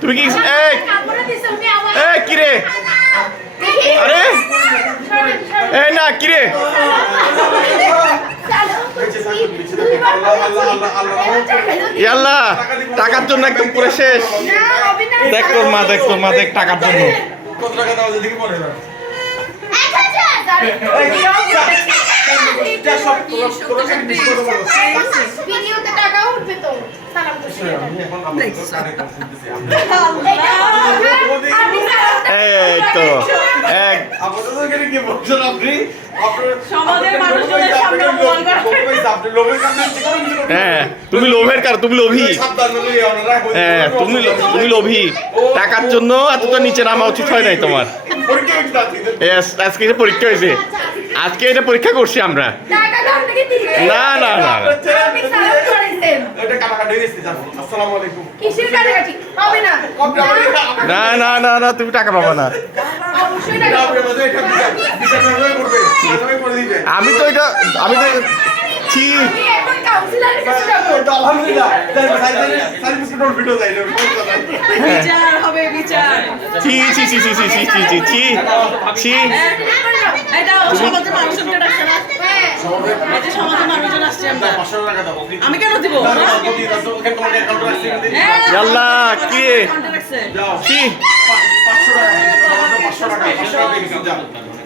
তুমি কি কিরে আরে এই না কিরে ইয়াল্লা টাকার জন্য একদম পুরো শেষ দেখ তোর মা দেখ টাকার জন্য কত টাকা দাও দেখি পরে ভিডিওতে টাকা উঠবে তো সালাম এই তো এক হ্যাঁ তুমি লোভের কার তুমি লোভী হ্যাঁ তুমি লোভী টাকার জন্য এতটা নিচে নামা উচিত হয় নাই তোমার আজকে এটা পরীক্ষা হয়েছে আজকে এটা পরীক্ষা করছি আমরা না না না না না না না তুমি টাকা পাবা না আমি তো এটা আমি তো ছি ছি ছি ছি ছি ছি ছি ছি ছি ছি ছি আমি কেন দিব আল্লাহ কি কি 500 টাকা